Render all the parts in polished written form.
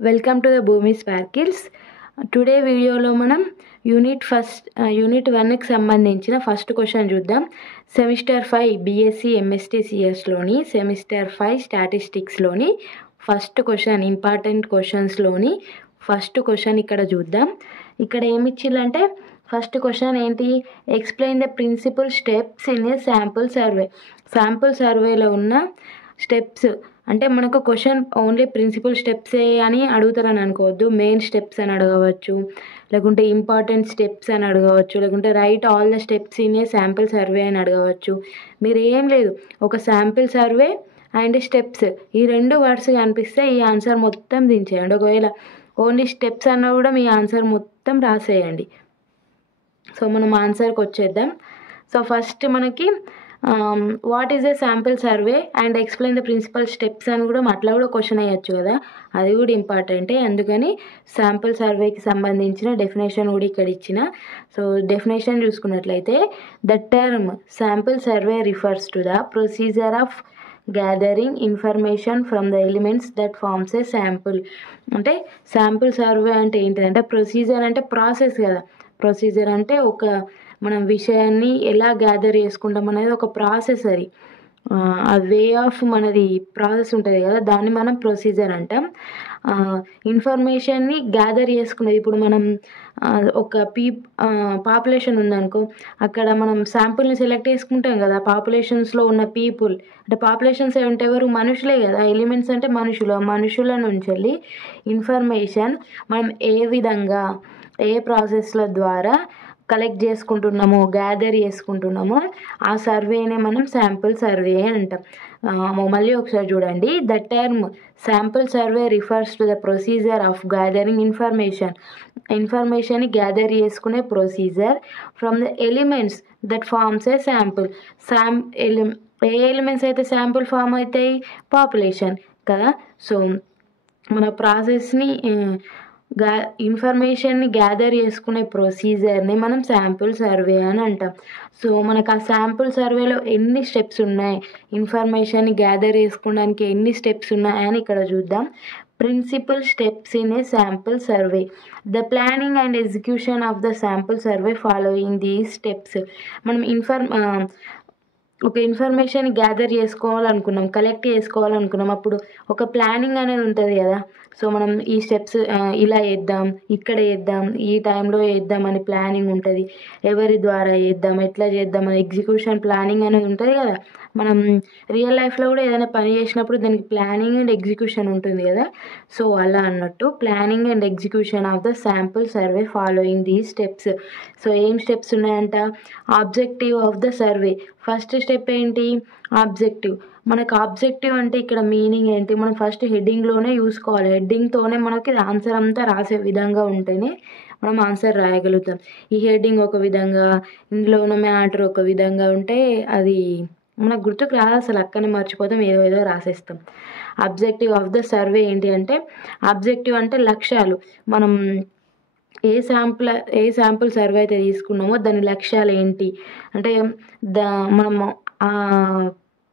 Welcome to the Bhoomi sparkles. Today వీడియోలో మనం unit 1కి సంబంధించిన ఫస్ట్ క్వశ్చన్ చూద్దాం. సెమిస్టర్ 5 బీఎస్సీ ఎంఎస్టీ సిఎస్లోని సెమిస్టర్ 5 స్టాటిస్టిక్స్లోని ఫస్ట్ క్వశ్చన్, ఇంపార్టెంట్ క్వశ్చన్స్లోని ఫస్ట్ క్వశ్చన్ ఇక్కడ చూద్దాం. ఇక్కడ ఏమి ఇచ్చిల్లంటే ఫస్ట్ క్వశ్చన్ ఏంటి, explain the principal steps in a sample survey. Sample సర్వేలో ఉన్న స్టెప్స్ అంటే మనకు క్వశ్చన్ ఓన్లీ ప్రిన్సిపల్ స్టెప్సే అని అడుగుతారని అనుకోవద్దు. మెయిన్ స్టెప్స్ అని అడగవచ్చు, లేకుంటే ఇంపార్టెంట్ స్టెప్స్ అని అడగవచ్చు, లేకుంటే right all the steps in a sample survey అని అడగవచ్చు. మీరు ఏం లేదు, ఒక శాంపుల్ సర్వే అండ్ స్టెప్స్ ఈ రెండు వర్డ్స్ కనిపిస్తే ఈ ఆన్సర్ మొత్తం దించేయండి. ఒకవేళ ఓన్లీ స్టెప్స్ అన్నా కూడా మీ ఆన్సర్ మొత్తం రాసేయండి. సో మనం ఆన్సర్కి వచ్చేద్దాం. సో ఫస్ట్ మనకి what is a sample survey and explain the principal steps అని కూడా అట్లా కూడా క్వశ్చన్ అయ్యచ్చు కదా, అది కూడా ఇంపార్టెంటే. అందుకని శాంపుల్ సర్వేకి సంబంధించిన డెఫినేషన్ కూడా ఇక్కడ ఇచ్చిన. సో డెఫినేషన్ చూసుకున్నట్లయితే, the term sample survey refers to the procedure of gathering information from the elements that forms a sample. అంటే శాంపుల్ సర్వే అంటే ఏంటిదంటే ప్రొసీజర్ అంటే ప్రాసెస్ కదా. ప్రొసీజర్ అంటే ఒక మనం విషయాన్ని ఎలా గ్యాదర్ చేసుకుంటాం అనేది ఒక ప్రాసెస్. అది ఆ వే ఆఫ్ మనది ప్రాసెస్ ఉంటుంది కదా, దాన్ని మనం ప్రొసీజర్ అంటాం. ఇన్ఫర్మేషన్ని గ్యాదర్ చేసుకునేది, ఇప్పుడు మనం ఒక పాపులేషన్ ఉందనుకో, అక్కడ మనం శాంపుల్ని సెలెక్ట్ చేసుకుంటాం కదా. పాపులేషన్స్లో ఉన్న పీపుల్ అంటే పాపులేషన్స్ అంటే ఎవరు, మనుషులే కదా. ఎలిమెంట్స్ అంటే మనుషుల నుంచి వెళ్ళి ఇన్ఫర్మేషన్ మనం ఏ విధంగా ఏ ప్రాసెస్ల ద్వారా కలెక్ట్ చేసుకుంటున్నామో, గ్యాదర్ చేసుకుంటున్నామో ఆ సర్వేనే మనం శాంపుల్ సర్వే అంటాం. మళ్ళీ ఒకసారి చూడండి, the term sample survey refers to the procedure of gathering ఇన్ఫర్మేషన్ని గ్యాదర్ చేసుకునే procedure from the elements that forms a sample. A elements అయితే శాంపుల్ ఫామ్ అవుతాయి, పాపులేషన్ కదా. సో మన ప్రాసెస్ని ఇన్ఫర్మేషన్ని గ్యాదర్ చేసుకునే ప్రొసీజర్ని మనం శాంపుల్ సర్వే అని అంటాం. సో మనకు ఆ శాంపుల్ సర్వేలో ఎన్ని స్టెప్స్ ఉన్నాయి, ఇన్ఫర్మేషన్ని గ్యాదర్ చేసుకోవడానికి ఎన్ని స్టెప్స్ ఉన్నాయని ఇక్కడ చూద్దాం. Principal steps in a sample survey, the planning and execution of the sample survey following these steps. మనం ఒక ఇన్ఫర్మేషన్ గ్యాదర్ చేసుకోవాలనుకున్నాం, కలెక్ట్ చేసుకోవాలనుకున్నాం, అప్పుడు ఒక ప్లానింగ్ అనేది ఉంటుంది కదా. సో మనం ఈ స్టెప్స్ ఇలా వేద్దాం, ఇక్కడ వేద్దాం, ఈ టైంలో వేద్దాం అని ప్లానింగ్ ఉంటుంది. ఎవరి ద్వారా వేద్దాం, ఎట్లా చేద్దాం అని ఎగ్జిక్యూషన్ ప్లానింగ్ అనేది ఉంటుంది కదా. మనం రియల్ లైఫ్లో కూడా ఏదైనా పని చేసినప్పుడు దానికి ప్లానింగ్ అండ్ ఎగ్జిక్యూషన్ ఉంటుంది కదా. సో అలా అన్నట్టు planning and execution of the sample survey following these steps. So ఏం స్టెప్స్ ఉన్నాయంట, objective of the survey. First step ఏంటి, ఆబ్జెక్టివ్. మనకు ఆబ్జెక్టివ్ అంటే ఇక్కడ మీనింగ్ ఏంటి, మనం ఫస్ట్ హెడ్డింగ్లోనే చూసుకోవాలి. హెడ్డింగ్తోనే మనకి ఆన్సర్ అంతా రాసే విధంగా ఉంటేనే మనం ఆన్సర్ రాయగలుగుతాం. ఈ హెడ్డింగ్ ఒక విధంగా, ఇందులో ఉన్న మ్యాటర్ ఒక విధంగా ఉంటే అది మనకు గుర్తుకు రాదు, అసలు అక్కడనే మర్చిపోతాం, ఏదో రాసేస్తాం. ఆబ్జెక్టివ్ ఆఫ్ ద సర్వే ఏంటి అంటే, ఆబ్జెక్టివ్ అంటే లక్ష్యాలు. మనం ఏ శాంపుల్ సర్వే అయితే తీసుకున్నామో దాని లక్ష్యాలు ఏంటి అంటే, మనము ఆ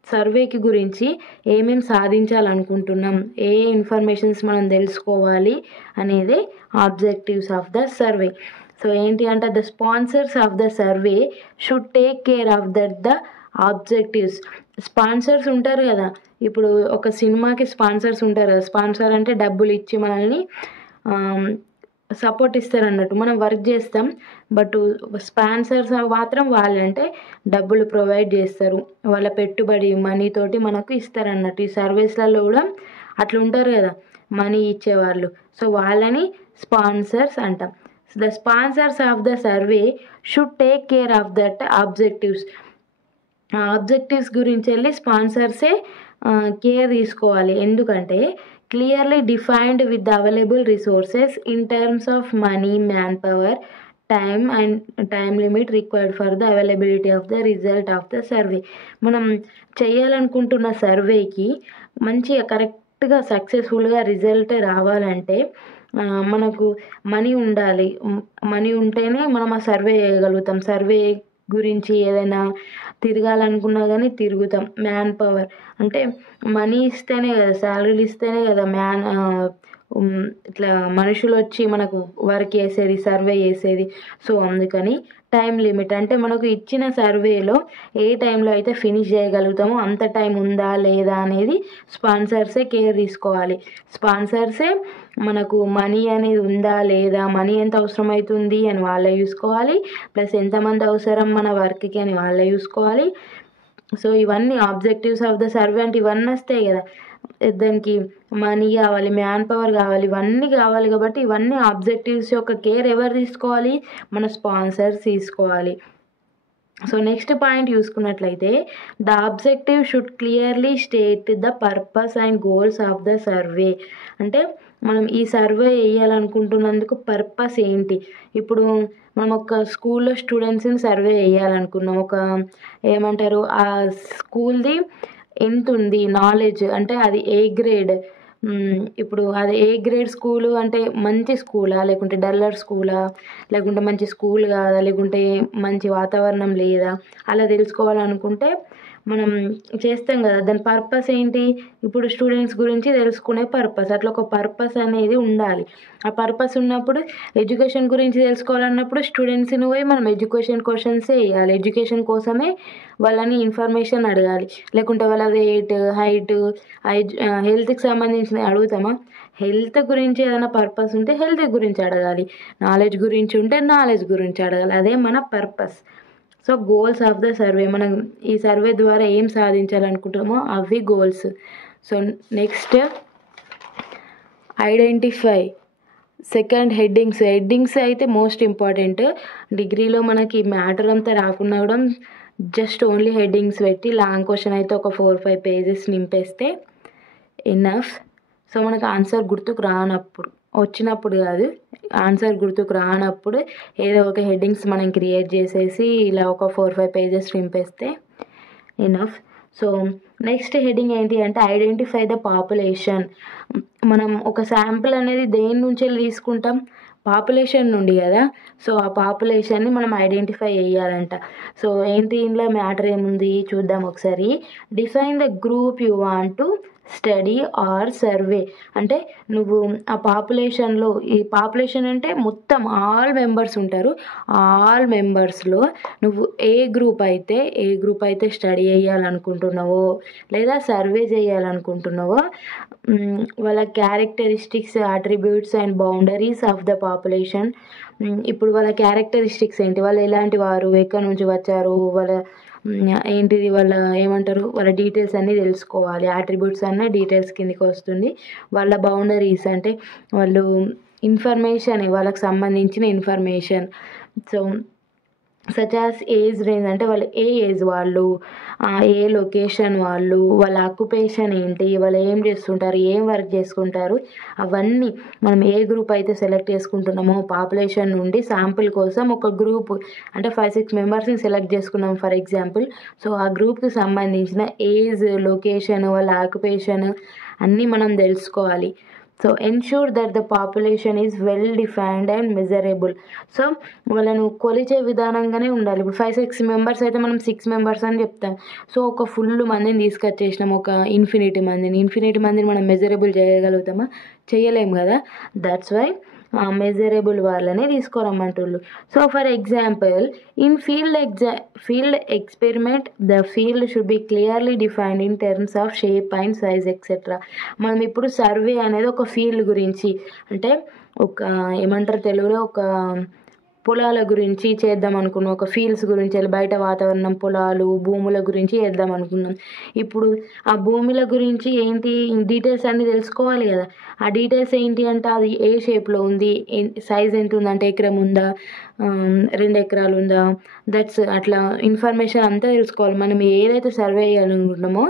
సర్వేకి గురించి ఏమేమి సాధించాలనుకుంటున్నాం, ఏ ఇన్ఫర్మేషన్స్ మనం తెలుసుకోవాలి అనేది objectives of the survey. So ఏంటి అంటే, the sponsors of the survey should take care of the objectives. Sponsors ఉంటారు కదా, ఇప్పుడు ఒక సినిమాకి స్పాన్సర్స్ ఉంటారు కదా. స్పాన్సర్ అంటే డబ్బులు ఇచ్చి మనల్ని సపోర్ట్ ఇస్తారు అన్నట్టు. మనం వర్క్ చేస్తాం, బట్ స్పాన్సర్స్ మాత్రం వాళ్ళంటే డబ్బులు ప్రొవైడ్ చేస్తారు, వాళ్ళ పెట్టుబడి మనీతోటి మనకు ఇస్తారు అన్నట్టు. ఈ సర్వీస్లలో కూడా అట్లా ఉంటారు కదా మనీ ఇచ్చేవాళ్ళు. సో వాళ్ళని స్పాన్సర్స్ అంటాం. The sponsors of the survey should take care of that objectives. Objectives గురించి వెళ్ళి స్పాన్సర్సే కేర్ తీసుకోవాలి. ఎందుకంటే clearly defined with the available resources in terms of money, man power, time limit required for the availability of the result of the survey. మనం చేయాలనుకుంటున్న సర్వేకి మంచిగా కరెక్ట్గా సక్సెస్ఫుల్గా result రావాలంటే మనకు మనీ ఉండాలి. మనీ ఉంటేనే మనం ఆ సర్వే చేయగలుగుతాం. సర్వే గురించి ఏదైనా తిరగాలనుకున్నా కానీ తిరుగుతాం. మ్యాన్ పవర్ అంటే మనీ ఇస్తేనే కదా, శాలరీలు ఇస్తేనే కదా ఇట్లా మనుషులు వచ్చి మనకు వర్క్ చేసేది, సర్వే చేసేది. సో అందుకని టైం లిమిట్ అంటే మనకు ఇచ్చిన సర్వేలో ఏ టైంలో అయితే ఫినిష్ చేయగలుగుతామో అంత టైం ఉందా లేదా అనేది స్పాన్సర్సే కేర్ తీసుకోవాలి. స్పాన్సర్సే మనకు మనీ అనేది ఉందా లేదా, మనీ ఎంత అవసరం అవుతుంది అని వాళ్ళే చూసుకోవాలి, ప్లస్ ఎంతమంది అవసరం మన వర్క్కి అని వాళ్ళే చూసుకోవాలి. సో ఇవన్నీ ఆబ్జెక్టివ్స్ ఆఫ్ ద సర్వే అంటే ఇవన్నీ వస్తాయి కదా, దానికి మనీ కావాలి, మ్యాన్ పవర్ కావాలి, ఇవన్నీ కావాలి. కాబట్టి ఇవన్నీ ఆబ్జెక్టివ్స్ యొక్క కేర్ ఎవరు తీసుకోవాలి? మన స్పాన్సర్స్ తీసుకోవాలి. సో నెక్స్ట్ పాయింట్ చూసుకున్నట్లయితే the objective should clearly state the purpose and goals of the survey. అంటే మనం ఈ సర్వే వేయాలనుకుంటున్నందుకు పర్పస్ ఏంటి? ఇప్పుడు మనం ఒక స్కూల్లో స్టూడెంట్స్ని సర్వే వేయాలనుకున్నాం, ఒక ఏమంటారు ఆ స్కూల్ది ఎంత ఉంది నాలెడ్జ్, అంటే అది ఏ గ్రేడ్, ఇప్పుడు అది ఏ గ్రేడ్ స్కూలు అంటే మంచి స్కూలా లేకుంటే డల్లర్ స్కూలా, లేకుంటే మంచి స్కూల్ కాదా, లేకుంటే మంచి వాతావరణం లేదా, అలా తెలుసుకోవాలనుకుంటే మనం చేస్తాం కదా. దాని పర్పస్ ఏంటి? ఇప్పుడు స్టూడెంట్స్ గురించి తెలుసుకునే పర్పస్, అట్లా ఒక పర్పస్ అనేది ఉండాలి. ఆ పర్పస్ ఉన్నప్పుడు ఎడ్యుకేషన్ గురించి తెలుసుకోవాలన్నప్పుడు స్టూడెంట్స్ని పోయి మనం ఎడ్యుకేషన్ క్వశ్చన్సే వేయాలి, ఎడ్యుకేషన్ కోసమే వాళ్ళని ఇన్ఫర్మేషన్ అడగాలి. లేకుంటే వాళ్ళ వెయిట్, హైట్, హెల్త్కి సంబంధించిన అడుగుతామా? హెల్త్ గురించి ఏదైనా పర్పస్ ఉంటే హెల్త్ గురించి అడగాలి, నాలెడ్జ్ గురించి ఉంటే నాలెడ్జ్ గురించి అడగాలి, అదే మన purpose. So goals of the survey, మనం ఈ సర్వే ద్వారా ఏం సాధించాలనుకుంటామో అవి goals. So next identify. Second headings అయితే మోస్ట్ ఇంపార్టెంట్. డిగ్రీలో మనకి మ్యాటర్ అంతా రాకున్నా కూడా జస్ట్ ఓన్లీ హెడ్డింగ్స్ పెట్టి లాంగ్ క్వశ్చన్ అయితే ఒక 4-5 పేజెస్ నింపేస్తే ఎనఫ్. సో మనకు ఆన్సర్ గుర్తుకు రానప్పుడు, వచ్చినప్పుడు కాదు, ఆన్సర్ గుర్తుకు రానప్పుడు ఏదో ఒక హెడ్డింగ్స్ మనం క్రియేట్ చేసేసి ఇలా ఒక 4-5 పేజెస్ నింపేస్తే ఎనఫ్. సో నెక్స్ట్ హెడ్డింగ్ ఏంటి అంటే ఐడెంటిఫై ద పాపులేషన్. మనం ఒక శాంపుల్ అనేది దేని నుంచి తీసుకుంటాం? పాపులేషన్ నుండి కదా. సో ఆ పాపులేషన్ని మనం ఐడెంటిఫై చేయాలంట. సో ఏంటి ఇందులో మ్యాటర్ ఏముంది చూద్దాం ఒకసారి. Define the group you want to study or survey. అంటే నువ్వు ఆ పాపులేషన్లో, ఈ పాపులేషన్ అంటే మొత్తం ఆల్ మెంబర్స్ ఉంటారు, ఆల్ మెంబర్స్లో నువ్వు ఏ గ్రూప్ అయితే స్టడీ చేయాలనుకుంటున్నావో లేదా సర్వే చేయాలనుకుంటున్నావో వాళ్ళ characteristics, attributes and boundaries of the population. ఇప్పుడు వాళ్ళ క్యారెక్టరిస్టిక్స్ ఏంటి, వాళ్ళు ఎలాంటి వారు, ఎక్కడి నుంచి వచ్చారు, వాళ్ళ ఏంటిది, వాళ్ళ ఏమంటారు, వాళ్ళ డీటెయిల్స్ అన్నీ తెలుసుకోవాలి. అట్రిబ్యూట్స్ అన్నీ డీటెయిల్స్ కిందకి వస్తుంది. వాళ్ళ బౌండరీస్ అంటే వాళ్ళు ఇన్ఫర్మేషన్, వాళ్ళకి సంబంధించిన information. So such as age range అంటే వాళ్ళు ఏ ఏజ్ వాళ్ళు, ఏ లొకేషన్ వాళ్ళు, వాళ్ళ ఆక్యుపేషన్ ఏంటి, వాళ్ళు ఏం చేస్తుంటారు, ఏం వర్క్ చేసుకుంటారు, అవన్నీ మనం ఏ గ్రూప్ అయితే సెలెక్ట్ చేసుకుంటున్నామో పాపులేషన్ నుండి శాంపుల్ కోసం ఒక గ్రూప్ అంటే 5-6 మెంబర్స్ని సెలెక్ట్ చేసుకున్నాం ఫర్ ఎగ్జాంపుల్. సో ఆ గ్రూప్కి సంబంధించిన ఏజ్, లొకేషన్, వాళ్ళ ఆక్యుపేషన్ అన్నీ మనం తెలుసుకోవాలి. So ensure that the population is well defined and measurable. So వాళ్ళను కొలిచే విధానంగానే ఉండాలి. ఇప్పుడు 5-6 మెంబర్స్ అయితే మనం 6 మెంబర్స్ అని చెప్తాం. సో ఒక ఫుల్ మందిని తీసుకొచ్చేసినాం, ఒక ఇన్ఫినిటీ మందిని మనం మెజరబుల్ చేయగలుగుతామా? చేయలేము కదా. దట్స్ వై మెజరబుల్ వాళ్ళని తీసుకోరమ్మంటుళ్ళు. So for example in field experiment the field should be clearly defined in terms of shape and size etcetera. మనం ఇప్పుడు సర్వే అనేది ఒక ఫీల్డ్ గురించి, అంటే ఒక ఏమంటారు తెలుగులో, ఒక పొలాల గురించి చేద్దాం అనుకున్నాం, ఒక ఫీల్డ్స్ గురించి, బయట వాతావరణం, పొలాలు, భూముల గురించి చేద్దాం అనుకున్నాం. ఇప్పుడు ఆ భూముల గురించి ఏంటి డీటెయిల్స్ అన్నీ తెలుసుకోవాలి కదా. ఆ డీటెయిల్స్ ఏంటి అంటే అది ఏ షేప్లో ఉంది, సైజ్ ఎంత ఉంది, అంటే ఎకరం ఉందా, 2 ఎకరాలు ఉందా, దట్స్ అట్లా ఇన్ఫర్మేషన్ అంతా తెలుసుకోవాలి. మనం ఏదైతే సర్వే చేయాలనుకుంటున్నామో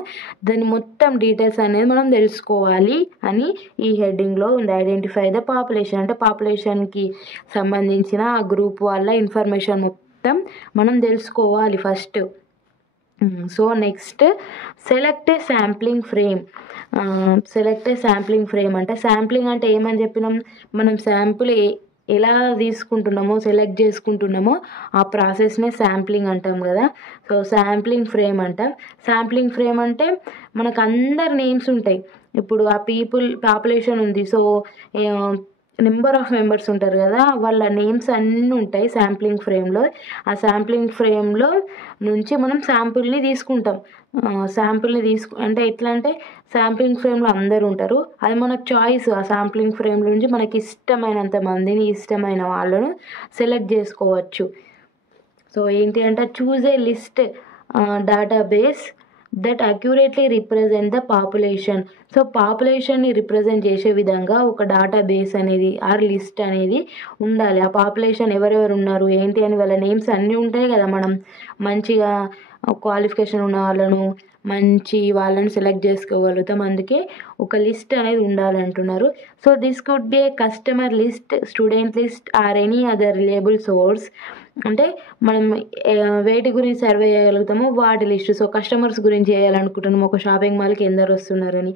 దాని మొత్తం డీటెయిల్స్ అనేది మనం తెలుసుకోవాలి అని ఈ హెడ్డింగ్లో ఉంది. ఐడెంటిఫై ద పాపులేషన్ అంటే పాపులేషన్కి సంబంధించిన ఆ గ్రూప్ వాళ్ళ ఇన్ఫర్మేషన్ మొత్తం మనం తెలుసుకోవాలి ఫస్ట్. సో నెక్స్ట్ సెలెక్ట్ ఏ శాంప్లింగ్ ఫ్రేమ్. అంటే శాంప్లింగ్ అంటే ఏమని చెప్పినాం, మనం శాంపుల్ ఎలా తీసుకుంటున్నామో, సెలెక్ట్ చేసుకుంటున్నామో ఆ ప్రాసెస్నే శాంప్లింగ్ అంటాం కదా. సో శాంప్లింగ్ ఫ్రేమ్ అంటే మనకు అందరు నేమ్స్ ఉంటాయి. ఇప్పుడు ఆ పాపులేషన్ ఉంది. సో నెంబర్ ఆఫ్ మెంబర్స్ ఉంటారు కదా, వాళ్ళ నేమ్స్ అన్నీ ఉంటాయి శాంప్లింగ్ ఫ్రేమ్లో. ఆ శాంప్లింగ్ ఫ్రేమ్లో నుంచి మనం శాంపుల్ని తీసుకుంటాం. శాంపుల్ని అంటే ఎట్లా అంటే శాంప్లింగ్ ఫ్రేమ్లో అందరు ఉంటారు, అది మనకు చాయిస్. ఆ శాంప్లింగ్ ఫ్రేమ్ నుంచి మనకి ఇష్టమైనంత మందిని, ఇష్టమైన వాళ్ళను సెలెక్ట్ చేసుకోవచ్చు. సో ఏంటి అంటే choose a list database that accurately represent the population. So పాపులేషన్ని రిప్రజెంట్ చేసే విధంగా ఒక డేటాబేస్ అనేది ఆర్ లిస్ట్ అనేది ఉండాలి. ఆ పాపులేషన్ ఎవరెవరు ఉన్నారు ఏంటి అని వాళ్ళ నేమ్స్ అన్నీ ఉంటాయి కదా, మనం మంచిగా క్వాలిఫికేషన్ ఉన్న వాళ్ళను వాళ్ళని సెలెక్ట్ చేసుకోగలుగుతాం. అందుకే ఒక లిస్ట్ అనేది ఉండాలంటున్నారు. So this could be a customer list, student list or any other reliable source. అంటే మనం వేటి గురించి సర్వే చేయగలుగుతామో వాటి లిస్ట్. సో కస్టమర్స్ గురించి చేయాలనుకుంటున్నాము, ఒక షాపింగ్ మాల్కి ఎందరు వస్తున్నారని.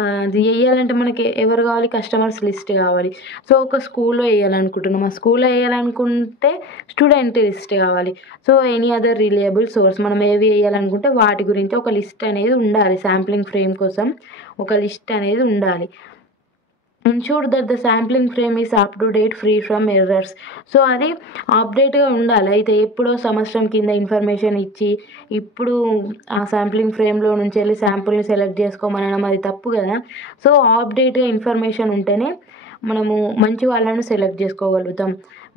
అది వేయాలంటే మనకి ఎవరు కావాలి, కస్టమర్స్ లిస్ట్ కావాలి. సో ఒక స్కూల్లో వేయాలనుకుంటున్నాం, ఆ స్కూల్లో వేయాలనుకుంటే స్టూడెంట్ లిస్ట్ కావాలి. So any other reliable source, మనం ఏవి వేయాలనుకుంటే వాటి గురించి ఒక లిస్ట్ అనేది ఉండాలి. శాంప్లింగ్ ఫ్రేమ్ కోసం ఒక లిస్ట్ అనేది ఉండాలి. ensure that the sampling frame is up to date, free from errors. So అది అప్డేట్గా ఉండాలి. అయితే ఎప్పుడో సంవత్సరం కింద ఇన్ఫర్మేషన్ ఇచ్చి ఇప్పుడు ఆ శాంప్లింగ్ ఫ్రేమ్లో నుంచి వెళ్ళి శాంపుల్ని సెలెక్ట్ చేసుకోమనడం అది తప్పు కదా. సో అప్డేట్గా ఇన్ఫర్మేషన్ ఉంటేనే మనము మంచి వాళ్ళను సెలెక్ట్ చేసుకోగలుగుతాం,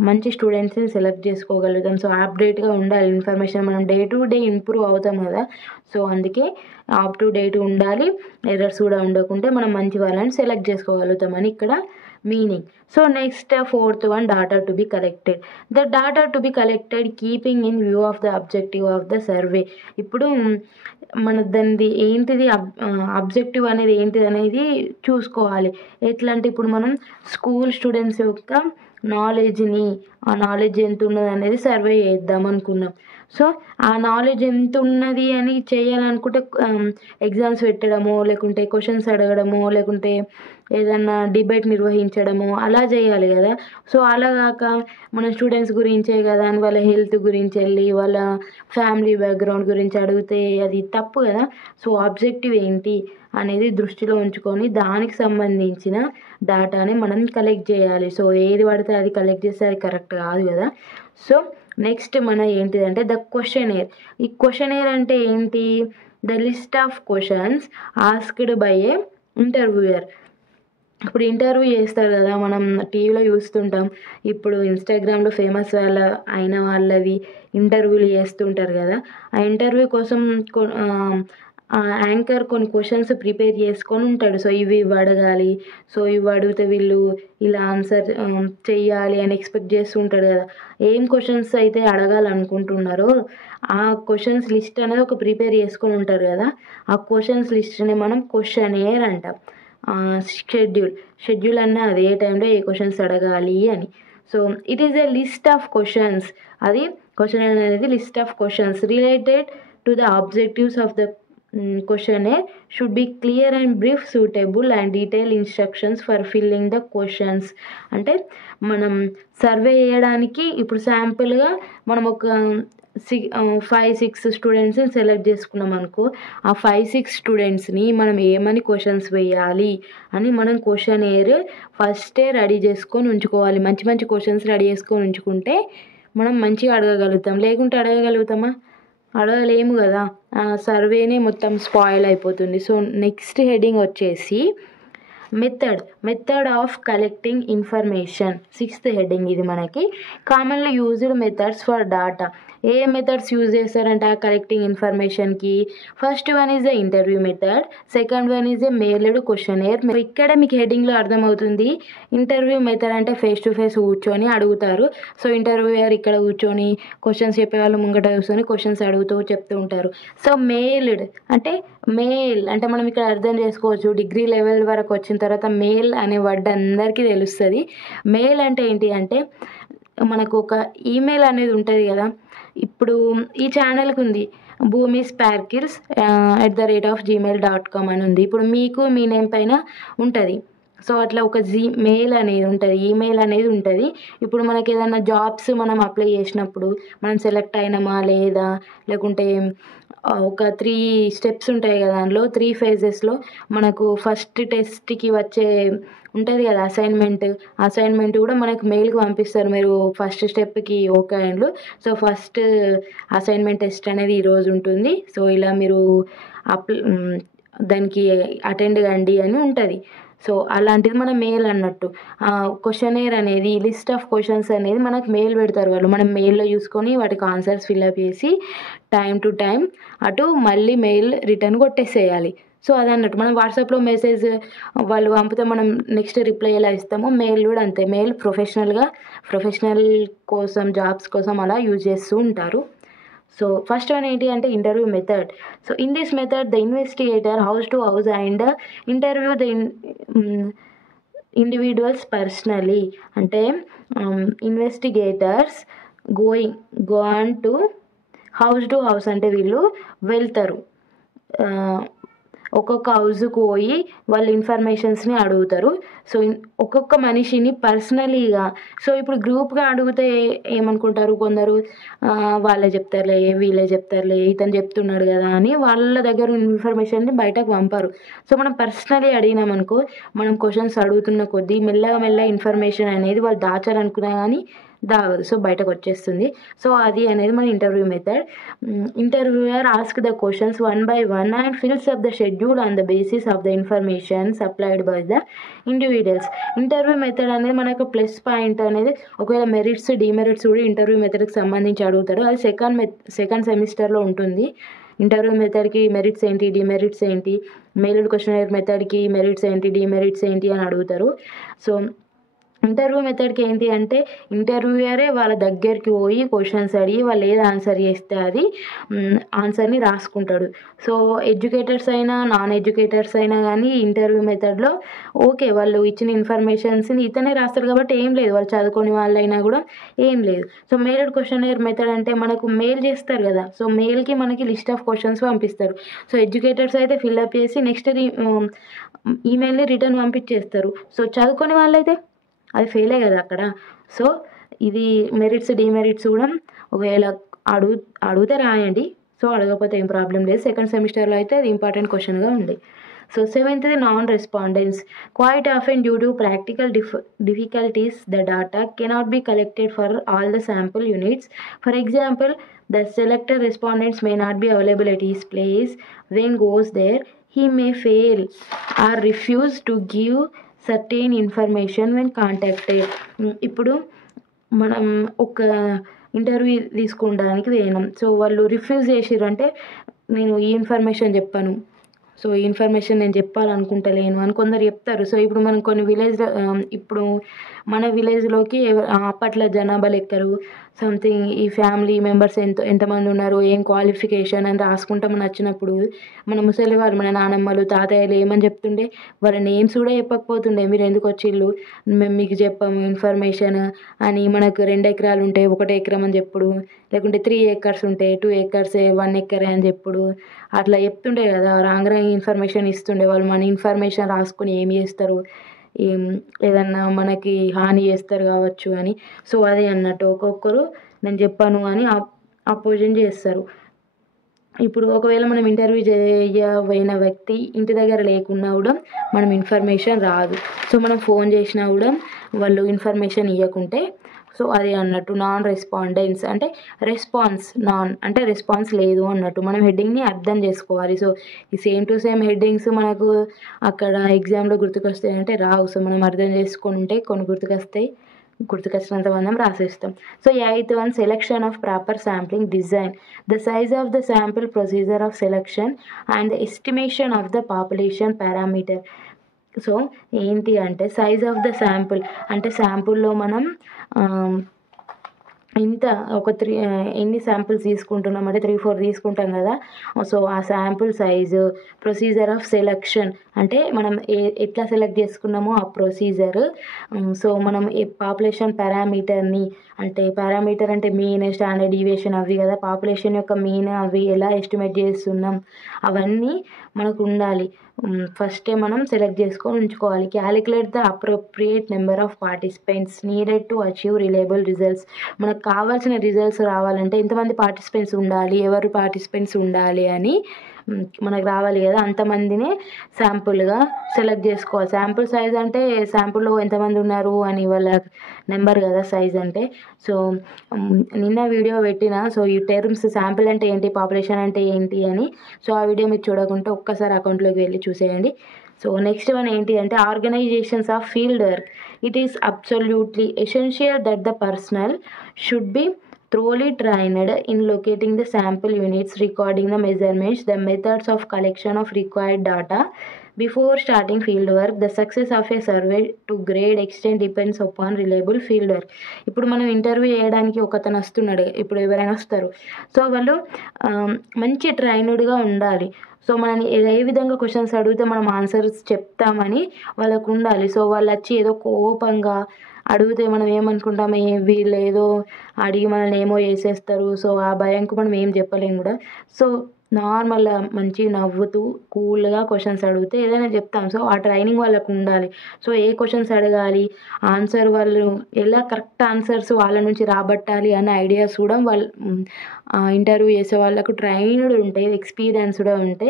మంచి స్టూడెంట్స్ని సెలెక్ట్ చేసుకోగలుగుతాం. సో అప్డేట్గా ఉండాలి ఇన్ఫర్మేషన్, మనం డే టు డే ఇంప్రూవ్ అవుతాం కదా. సో అందుకే అప్ టు డేట్ ఉండాలి, ఎర్రర్స్ కూడా ఉండకుంటే మనం మంచి వాళ్ళని సెలెక్ట్ చేసుకోగలుగుతామని ఇక్కడ meaning. So next fourth one, data to be collected. The data to be collected keeping in view of the objective of the survey. ఇప్పుడు మన దానిది ఏంటిది, అబ్జెక్టివ్ అనేది ఏంటిది అనేది చూసుకోవాలి. ఎట్లా అంటే ఇప్పుడు మనం స్కూల్ స్టూడెంట్స్ యొక్క నాలెడ్జ్ని, ఆ నాలెడ్జ్ ఎంత ఉన్నది అనేది సర్వే చేద్దాం అనుకున్నాం. సో ఆ నాలెడ్జ్ ఎంత ఉన్నది అని చేయాలనుకుంటే ఎగ్జామ్స్ పెట్టడమో, లేకుంటే క్వశ్చన్స్ అడగడమో, లేకుంటే ఏదన్నా డిబేట్ నిర్వహించడమో అలా చేయాలి కదా. సో అలా కాక మన స్టూడెంట్స్ గురించే కదా అని వాళ్ళ హెల్త్ గురించి వెళ్ళి వాళ్ళ ఫ్యామిలీ బ్యాక్గ్రౌండ్ గురించి అడిగితే అది తప్పు కదా. సో ఆబ్జెక్టివ్ ఏంటి అనేది దృష్టిలో ఉంచుకొని దానికి సంబంధించిన డేటాని మనం కలెక్ట్ చేయాలి. సో ఏది పడితే అది కలెక్ట్ చేస్తే అది కరెక్ట్ కాదు కదా. సో నెక్స్ట్ మన ఏంటిదంటే ద క్వశ్చనేర్. ఈ క్వశ్చనేర్ అంటే ఏంటి, the list of questions asked by A interviewer. ఇప్పుడు ఇంటర్వ్యూ చేస్తారు కదా, మనం టీవీలో చూస్తుంటాం, ఇప్పుడు ఇన్స్టాగ్రామ్లో ఫేమస్ అయిన వాళ్ళవి ఇంటర్వ్యూలు చేస్తుంటారు కదా. ఆ ఇంటర్వ్యూ కోసం యాంకర్ కొన్ని క్వశ్చన్స్ ప్రిపేర్ చేసుకొని ఉంటాడు. సో ఇవి అడగాలి, సో ఇవి అడిగితే వీళ్ళు ఇలా ఆన్సర్ చెయ్యాలి అని ఎక్స్పెక్ట్ చేస్తూ ఉంటాడు కదా. ఏం క్వశ్చన్స్ అయితే అడగాలనుకుంటున్నారో ఆ క్వశ్చన్స్ లిస్ట్ అనేది ఒక ప్రిపేర్ చేసుకొని ఉంటారు కదా. ఆ క్వశ్చన్స్ లిస్ట్ని మనం క్వశ్చనేర్ అంటాం. షెడ్యూల్ అన్న అదే టైంలో ఏ క్వశ్చన్స్ అడగాలి అని. So it is a list of questions. అది క్వశ్చన్ అనేది list of questions related to the objectives of the questionnaire should be clear and brief, suitable and detailed instructions for filling the questions. అంటే మనం survey చేయడానికి ఇప్పుడు శాంపుల్గా మనం ఒక 5-6 స్టూడెంట్స్ని select చేసుకున్నాం అనుకో, ఆ 5-6 స్టూడెంట్స్ని మనం ఏమని క్వశ్చన్స్ వేయాలి అని మనం క్వశ్చనేర్ ఫస్టే రెడీ చేసుకొని ఉంచుకోవాలి. మంచి మంచి క్వశ్చన్స్ రెడీ చేసుకొని ఉంచుకుంటే మనం మంచిగా అడగగలుగుతాం. లేకుంటే అడగగలుగుతామా, అడగలేము కదా. సర్వేనే మొత్తం స్పాయిల్ అయిపోతుంది. సో నెక్స్ట్ హెడ్డింగ్ వచ్చేసి method of collecting information. 6th heading ఇది మనకి. Commonly used methods for data. ఏ మెథడ్స్ యూజ్ చేస్తారంటే ఆ కలెక్టింగ్ ఇన్ఫర్మేషన్కి. First one is the interview method, second one is a mailed questionnaire. ఇక్కడ మీకు హెడ్డింగ్లో అర్థమవుతుంది. ఇంటర్వ్యూ మెథడ్ అంటే ఫేస్ టు ఫేస్ కూర్చొని అడుగుతారు. సో ఇంటర్వ్యూయర్ ఇక్కడ కూర్చొని క్వశ్చన్స్ చెప్పేవాళ్ళు ముంగట కూర్చొని క్వశ్చన్స్ అడుగుతూ చెప్తూ ఉంటారు. సో మెయిల్ అంటే మనం ఇక్కడ అర్థం చేసుకోవచ్చు, డిగ్రీ లెవెల్ వరకు వచ్చిన తర్వాత మెయిల్ అనే వర్డ్ అందరికీ తెలుస్తుంది. మెయిల్ అంటే ఏంటి అంటే మనకు ఒక ఈమెయిల్ అనేది ఉంటుంది కదా. ఇప్పుడు ఈ ఛానల్కి ఉంది భూమి స్పార్కిల్స్ @gmail.com అని ఉంది. ఇప్పుడు మీకు మీ నేమ్ పైన ఉంటుంది. సో అట్లా ఒక మెయిల్ అనేది ఉంటుంది, ఈమెయిల్ అనేది ఉంటుంది. ఇప్పుడు మనకి ఏదైనా జాబ్స్ మనం అప్లై చేసినప్పుడు మనం సెలెక్ట్ అయినామా లేదా, లేకుంటే ఒక 3 స్టెప్స్ ఉంటాయి కదా, దాంట్లో 3 ఫేజెస్లో మనకు ఫస్ట్ టెస్ట్కి వచ్చే ఉంటుంది కదా అసైన్మెంట్ కూడా మనకు మెయిల్కి పంపిస్తారు. మీరు ఫస్ట్ స్టెప్కి ఓకే అండ్లు, సో ఫస్ట్ అసైన్మెంట్ టెస్ట్ అనేది ఈరోజు ఉంటుంది, సో ఇలా మీరు దానికి అటెండ్ కండి అని ఉంటుంది. సో అలాంటిది మన మెయిల్ అన్నట్టు. క్వశ్చనేర్ అనేది లిస్ట్ ఆఫ్ క్వశ్చన్స్ అనేది మనకు మెయిల్ పెడతారు వాళ్ళు. మనం మెయిల్లో చూసుకొని వాటికి ఆన్సర్స్ ఫిల్అప్ చేసి టైం టు టైం అటు మళ్ళీ మెయిల్ రిటర్న్ కొట్టేసేయాలి. సో అదన్నట్టు మనం వాట్సాప్లో మెసేజ్ వాళ్ళు పంపితే మనం నెక్స్ట్ రిప్లై ఎలా ఇస్తామో మెయిల్ కూడా అంతే. మెయిల్ ప్రొఫెషనల్ కోసం, జాబ్స్ కోసం అలా యూజ్ చేస్తూ ఉంటారు. సో ఫస్ట్ వన్ ఏంటి అంటే interview method. So in this method the investigator house to house and interview the individuals personally. అంటే investigators go on to house అంటే వీళ్ళు వెళ్తారు, ఒక్కొక్క హౌస్కి పోయి వాళ్ళు ఇన్ఫర్మేషన్స్ని అడుగుతారు. సో ఒక్కొక్క మనిషిని పర్సనలీగా. సో ఇప్పుడు గ్రూప్గా అడిగితే ఏమనుకుంటారు కొందరు, వాళ్ళే చెప్తారులే, వీళ్ళే చెప్తారులే, ఇతను చెప్తున్నాడు కదా అని వాళ్ళ దగ్గర ఇన్ఫర్మేషన్ని బయటకు పంపారు. సో మనం పర్సనలీ అడిగినామనుకో, మనం క్వశ్చన్స్ అడుగుతున్న కొద్దీ మెల్లగా ఇన్ఫర్మేషన్ అనేది వాళ్ళు దాచాలనుకున్నా కానీ దాగదు, సో బయటకు వచ్చేస్తుంది. సో అది అనేది మన interview method. Interviewer ask the questions one by one and fills up the schedule on the basis of the information supplied by the individuals. Interview method అనేది మనకు ప్లస్ పాయింట్ అనేది, ఒకవేళ మెరిట్స్ డిమెరిట్స్ కూడా interview మెథడ్కి సంబంధించి అడుగుతాడు. అది second సెమిస్టర్లో ఉంటుంది. ఇంటర్వ్యూ మెథడ్కి మెరిట్స్ ఏంటి, డిమెరిట్స్ ఏంటి, మెయిల్డ్ క్వశ్చనర్ మెథడ్కి మెరిట్స్ ఏంటి, డిమెరిట్స్ ఏంటి అని అడుగుతారు. సో ఇంటర్వ్యూ మెథడ్కి ఏంటి అంటే ఇంటర్వ్యూయరే వాళ్ళ దగ్గరికి పోయి క్వశ్చన్స్ అడిగి వాళ్ళు ఏది ఆన్సర్ చేస్తే అది ఆన్సర్ని రాసుకుంటాడు. సో ఎడ్యుకేటర్స్ అయినా నాన్ ఎడ్యుకేటర్స్ అయినా కానీ ఇంటర్వ్యూ మెథడ్లో ఓకే, వాళ్ళు ఇచ్చిన ఇన్ఫర్మేషన్స్ని ఇతనే రాస్తారు కాబట్టి ఏం లేదు, వాళ్ళు చదువుకొని వాళ్ళైనా కూడా ఏం లేదు. సో మెయిల్డ్ క్వశ్చనర్ మెథడ్ అంటే మనకు మెయిల్ చేస్తారు కదా, సో మెయిల్కి మనకి లిస్ట్ ఆఫ్ క్వశ్చన్స్ పంపిస్తారు. సో ఎడ్యుకేటర్స్ అయితే ఫిల్అప్ చేసి నెక్స్ట్ ఈమెయిల్ని రిటర్న్ పంపించేస్తారు. సో చదువుకొని వాళ్ళైతే అది ఫెయిలే కదా అక్కడ. సో ఇది మెరిట్స్ డిమెరిట్స్ కూడా ఒకవేళ అడిగితే రాయండి, సో అడగకపోతే ఏం ప్రాబ్లం లేదు. సెకండ్ సెమిస్టర్లో అయితే అది ఇంపార్టెంట్ క్వశ్చన్గా ఉంది. సో సెవెంత్ది non respondence. Quite often due to practical difficulties the data cannot be collected for all the sample units. For example, the selected respondents may not be available at his place. When goes there, he may fail or refuse to give certain information when contacted. ఇప్పుడు మనం ఒక interview తీసుకోవడానికి పోయినాం, so వాళ్ళు refuse చేసిర్రు అంటే నేను ఈ ఇన్ఫర్మేషన్ చెప్పాను, సో ఈ ఇన్ఫర్మేషన్ నేను చెప్పాలనుకుంటలేను అని కొందరు చెప్తారు. సో ఇప్పుడు మనం కొన్ని విలేజ్లో, ఇప్పుడు మన విలేజ్లోకి అప్పట్లో జనాభా లెక్కలు సంథింగ్ ఈ ఫ్యామిలీ మెంబర్స్ ఎంతమంది ఉన్నారు, ఏం క్వాలిఫికేషన్ అని రాసుకుంటామని నచ్చినప్పుడు మన ముసలి వాళ్ళు, మన నానమ్మలు తాతయ్యలు ఏమని చెప్తుండే, వాళ్ళ నేమ్స్ కూడా చెప్పకపోతుండే, మీరు ఎందుకు వచ్చిళ్ళు, మేము మీకు చెప్పాము ఇన్ఫర్మేషన్ అని. మనకు 2 ఎకరాలు ఉంటే 1 ఎకరం అని చెప్పుడు, లేకుంటే 3 acres ఉంటే 2 acres 1 acre అని చెప్పుడు, అట్లా చెప్తుండే కదా, రాంగ్ ఇన్ఫర్మేషన్ ఇస్తుండే వాళ్ళు. మన ఇన్ఫర్మేషన్ రాసుకొని ఏం చేస్తారు, ఏదన్నా మనకి హాని చేస్తారు కావచ్చు అని. సో అది అన్నట్టు ఒక్కొక్కరు నేను చెప్పాను అని అపోజిషన్ చేస్తారు. ఇప్పుడు ఒకవేళ మనం ఇంటర్వ్యూ చేయబోయిన వ్యక్తి ఇంటి దగ్గర లేకున్నా కూడా మనం ఇన్ఫర్మేషన్ రాదు. సో మనం ఫోన్ చేసినా కూడా వాళ్ళు ఇన్ఫర్మేషన్ ఇవ్వకుంటే, సో అది అన్నట్టు నాన్ రెస్పాండెన్స్ అంటే రెస్పాన్స్ లేదు అన్నట్టు. మనం హెడ్డింగ్ని అర్థం చేసుకోవాలి. సో ఈ సేమ్ టు సేమ్ హెడ్డింగ్స్ మనకు అక్కడ ఎగ్జామ్లో గుర్తుకొస్తాయి అంటే రావు. సో మనం అర్థం చేసుకుంటే కొన్ని గుర్తుకొచ్చినంత మనం రాసేస్తాం. So 8th one, selection of proper sampling design. The size of the sample, procedure of selection and the estimation of the population parameter. So ఏంటి అంటే సైజ్ ఆఫ్ ద శాంపుల్ అంటే శాంపుల్లో మనం ఇంత ఒక ఎన్ని శాంపుల్స్ తీసుకుంటున్నాం అంటే 3-4 తీసుకుంటాం కదా. సో ఆ sample size, procedure of selection అంటే మనం ఎట్లా సెలెక్ట్ చేసుకున్నామో ఆ ప్రొసీజర్. సో మనం పాపులేషన్ పారామీటర్ని అంటే పారామీటర్ అంటే మీన్, స్టాండర్డ్ డీవియేషన్ అవి కదా, పాపులేషన్ యొక్క మీన్ అవి ఎలా ఎస్టిమేట్ చేస్తున్నాం అవన్నీ మనకు ఉండాలి. ఫస్టే మనం సెలెక్ట్ చేసుకొని ఉంచుకోవాలి. Calculate the appropriate number of participants needed to achieve reliable results. మనకు కావాల్సిన రిజల్ట్స్ రావాలంటే ఎంతమంది పార్టిసిపెంట్స్ ఉండాలి, ఎవరు పార్టిసిపెంట్స్ ఉండాలి అని మనకు రావాలి కదా, అంతమందిని శాంపుల్గా సెలెక్ట్ చేసుకోవాలి. శాంపుల్ సైజ్ అంటే శాంపుల్లో ఎంతమంది ఉన్నారు అని వాళ్ళ నెంబర్ కదా సైజ్ అంటే. సో నిన్న వీడియో పెట్టిన, సో ఈ టర్మ్స్ శాంపుల్ అంటే ఏంటి, పాపులేషన్ అంటే ఏంటి అని. సో ఆ వీడియో మీరు చూడకుంటే ఒక్కసారి అకౌంట్లోకి వెళ్ళి చూసేయండి. సో నెక్స్ట్ వన్ ఏంటి అంటే organisations of field work. It is absolutely essential that the personnel should be thoroughly trained in locating the sample units, recording the measurements, the methods of collection of required data before starting field work. The success of a survey to great extent depends upon reliable field work. ఇప్పుడు మనం interview చేయడానికి ఒకతను వస్తున్నాడు, ఇప్పుడు ఎవరైనా వస్తారు, so వాళ్ళు మంచి ట్రైనర్డ్గా ఉండాలి. సో మనని ఏ విధంగా క్వశ్చన్స్ అడిగితే మనం ఆన్సర్స్ చెప్తామని వాళ్ళకు ఉండాలి. సో వాళ్ళు వచ్చి ఏదో కోపంగా అడిగితే మనం ఏమనుకుంటాం, వీళ్ళు ఏదో అడిగి మనల్ని ఏమో చేసేస్తారు, సో ఆ భయంకు మనం ఏం చెప్పలేము కూడా. సో నార్మల్గా మంచి నవ్వుతూ కూల్గా క్వశ్చన్స్ అడిగితే ఏదైనా చెప్తాం. సో ఆ ట్రైనింగ్ వాళ్ళకు ఉండాలి. సో ఏ క్వశ్చన్స్ అడగాలి, ఆన్సర్ వాళ్ళు ఎలా కరెక్ట్ ఆన్సర్స్ వాళ్ళ నుంచి రాబట్టాలి అనే ఐడియాస్ కూడా వాళ్ళు ఇంటర్వ్యూ చేసే వాళ్ళకు ట్రైన్డ్ ఉంటే, ఎక్స్పీరియన్స్డ్గా ఉంటే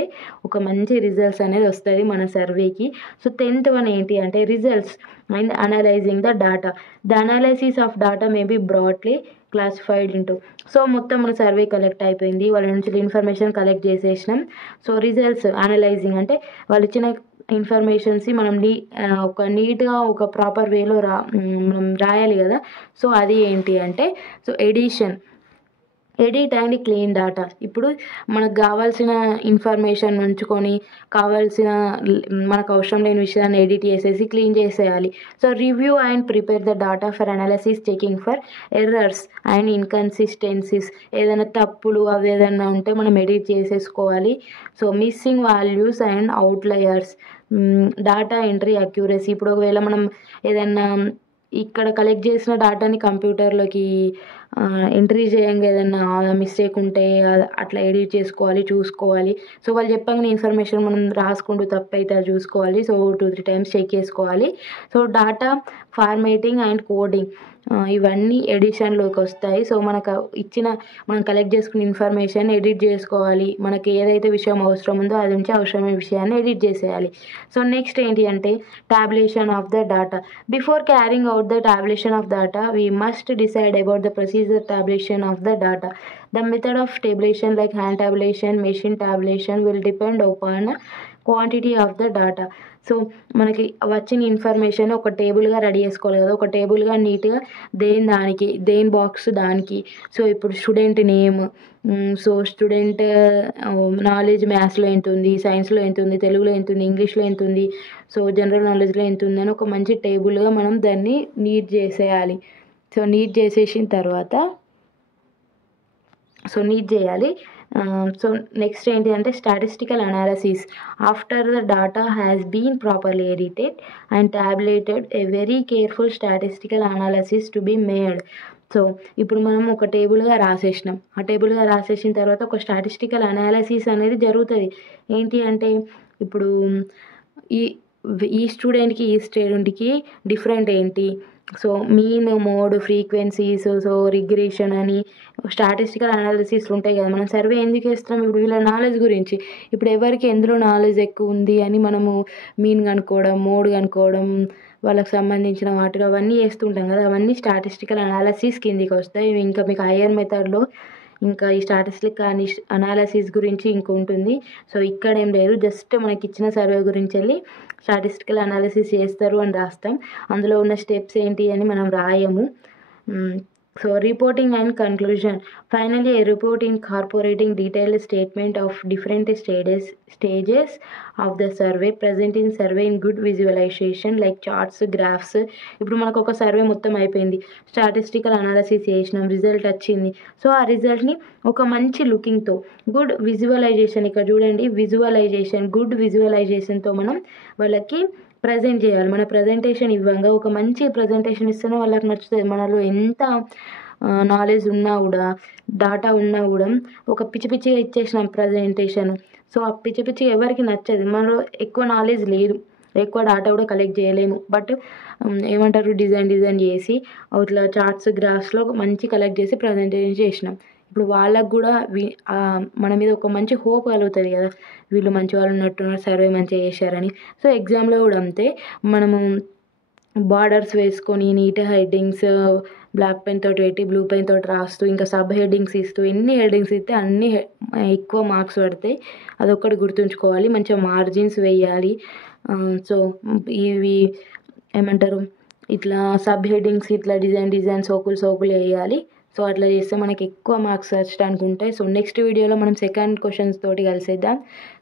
ఒక మంచి రిజల్ట్స్ అనేది వస్తుంది మన సర్వేకి. సో 10th వన్ ఏంటి అంటే results and analysing the data. The analysis of data may be broadly classified into. So మొత్తం మన సర్వే కలెక్ట్ అయిపోయింది, వాళ్ళ నుంచి ఇన్ఫర్మేషన్ కలెక్ట్ చేసేసినాం. సో రిజల్ట్స్ అనలైజింగ్ అంటే వాళ్ళు ఇచ్చిన ఇన్ఫర్మేషన్స్ మనం ఒక నీట్గా ఒక ప్రాపర్ వేలో మనం రాయాలి కదా. సో అది ఏంటి అంటే so edit and clean data. ఇప్పుడు మనకు కావాల్సిన ఇన్ఫర్మేషన్ ఉంచుకొని కావాల్సిన మనకు అవసరం లేని విషయాన్ని ఎడిట్ చేసేసి క్లీన్ చేసేయాలి. So review and prepare the data for analysis, checking for errors and inconsistencies. ఏదైనా తప్పులు అవి ఏదైనా ఉంటే మనం ఎడిట్ చేసేసుకోవాలి. So missing values and outliers, data entry accuracy. ఇప్పుడు ఒకవేళ మనం ఏదైనా ఇక్కడ కలెక్ట్ చేసిన డాటాని కంప్యూటర్లోకి ఎంట్రీ చేయంగా ఏదైనా మిస్టేక్ ఉంటే అట్లా ఎడిట్ చేసుకోవాలి, చూసుకోవాలి. సో వాళ్ళు చెప్పగానే ఇన్ఫర్మేషన్ మనం రాసుకుంటూ తప్పైతే అది చూసుకోవాలి. సో 2-3 టైమ్స్ చెక్ చేసుకోవాలి. So data formatting and coding ఇవన్నీ ఎడిషన్లోకి వస్తాయి. సో మనకు మనం కలెక్ట్ చేసుకున్న ఇన్ఫర్మేషన్ ఎడిట్ చేసుకోవాలి. మనకి ఏదైతే విషయం అవసరం ఉందో అది నుంచి అవసరమైన విషయాన్ని ఎడిట్ చేసేయాలి. సో నెక్స్ట్ ఏంటి అంటే tabulation of the data. Before carrying out the tabulation of data we must decide about the procedure tabulation of the data. The method of tabulation like hand tabulation, machine tabulation will depend upon quantity of the data. So మనకి వచ్చిన information ఒక టేబుల్గా ready చేసుకోవాలి కదా, ఒక టేబుల్గా నీట్గా దేని box దానికి. So ఇప్పుడు student name, so student knowledge మ్యాథ్స్లో ఎంత ఉంది, సైన్స్లో ఎంత ఉంది, తెలుగులో ఎంత ఉంది, ఇంగ్లీష్లో ఎంత ఉంది, సో జనరల్ నాలెడ్జ్లో ఎంత ఉంది అని ఒక మంచి టేబుల్గా మనం దాన్ని నీట్ చేసేయాలి. సో నీట్ చేసేసిన తర్వాత నీట్ చేయాలి. సో నెక్స్ట్ ఏంటి అంటే statistical analysis. After the data has been properly edited and tabulated a very careful statistical analysis to be made. So ఇప్పుడు మనం ఒక టేబుల్గా రాసేసినాం, ఆ టేబుల్గా రాసేసిన తర్వాత ఒక స్టాటిస్టికల్ అనాలసిస్ అనేది జరుగుతుంది. ఏంటి అంటే ఇప్పుడు ఈ స్టూడెంట్కి ఈ స్టూడెంట్కి డిఫరెంట్ ఏంటి, so mean, mode, frequencies, so regression అని స్టాటిస్టికల్ అనాలిసిస్ ఉంటాయి కదా. మనం సర్వే ఎందుకు వేస్తున్నాం, ఇప్పుడు వీళ్ళ నాలెడ్జ్ గురించి. ఇప్పుడు ఎవరికి ఎందులో నాలెడ్జ్ ఎక్కువ ఉంది అని మనము మీన్ కనుక్కోవడం, మోడ్ కనుక్కోవడం, వాళ్ళకి సంబంధించిన వాటిలో అవన్నీ చేస్తుంటాం కదా, అవన్నీ స్టాటిస్టికల్ అనాలిసిస్ కిందికి వస్తాయి. ఇంకా మీకు హయ్యర్ మెథడ్లో ఇంకా ఈ స్టాటిస్టికల్ అనాలిసిస్ గురించి ఉంటుంది. సో ఇక్కడ ఏం లేదు, జస్ట్ మనకి ఇచ్చిన సర్వే గురించి వెళ్ళి స్టాటిస్టికల్ అనాలిసిస్ చేస్తారు అని రాస్తాం. అందులో ఉన్న స్టెప్స్ ఏంటి అని మనం రాయము. So reporting and conclusion. Finally a report incorporating detailed statement of different stages of the survey present in survey in good visualization like charts, graphs. ఇప్పుడు మనకు ఒక సర్వే మొత్తం అయిపోయింది, స్టాటిస్టికల్ అనాలిసిస్ చేసినాం, రిజల్ట్ వచ్చింది. సో ఆ రిజల్ట్ని ఒక మంచి లుకింగ్తో గుడ్ విజువలైజేషన్, ఇక్కడ చూడండి విజువలైజేషన్, గుడ్ విజువలైజేషన్తో మనం వాళ్ళకి ప్రజెంట్ చేయాలి. మన ప్రజెంటేషన్ ఇవ్వంగా ఒక మంచి ప్రజెంటేషన్ ఇస్తేనే వాళ్ళకి నచ్చుతుంది. మనలో ఎంత నాలెడ్జ్ ఉన్నా కూడా డాటా ఉన్నా కూడా ఒక పిచ్చి పిచ్చిగా ఇచ్చేసినాం ప్రజెంటేషన్. సో ఆ పిచ్చి పిచ్చి ఎవరికి నచ్చదు, మనలో ఎక్కువ నాలెడ్జ్ లేదు, ఎక్కువ డాటా కూడా కలెక్ట్ చేయలేము. బట్ ఏమంటారు డిజైన్ చేసి ఇట్లా చార్ట్స్ గ్రాఫ్స్లో మంచి కలెక్ట్ చేసి ప్రజెంటేషన్ చేసినాం. ఇప్పుడు వాళ్ళకు కూడా మన మీద ఒక మంచి హోప్ కలుగుతుంది కదా, వీళ్ళు మంచి వాళ్ళు ఉన్నట్టున్నారు, సర్వే మంచిగా చేశారని. సో ఎగ్జామ్లో కూడా అంతే, మనము బార్డర్స్ వేసుకొని నీట్ హెడ్డింగ్స్ బ్లాక్ పెన్ తోటి పెట్టి బ్లూ పెన్ తోటి రాస్తూ ఇంకా సబ్ హెడ్డింగ్స్ ఇస్తూ ఎన్ని హెడ్డింగ్స్ ఇస్తే అన్ని ఎక్కువ మార్క్స్ పడతాయి. అదొక్కటి గుర్తుంచుకోవాలి. మంచిగా మార్జిన్స్ వేయాలి. సో ఇవి ఏమంటారు ఇట్లా సబ్ హెడ్డింగ్స్ ఇట్లా డిజైన్ సోకులు వేయాలి. సో అట్లా చేస్తే మనకి ఎక్కువ మార్క్స్ వచ్చడానికి ఉంటాయి. సో నెక్స్ట్ వీడియోలో మనం సెకండ్ క్వశ్చన్స్ తోటి కలిసేద్దాం.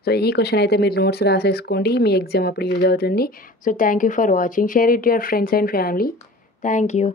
సో ఈ క్వశ్చన్ అయితే మీరు నోట్స్ రాసేసుకోండి, మీ ఎగ్జామ్ అప్పుడు యూజ్ అవుతుంది. So thank you for watching. Share it your friends and family. Thank you.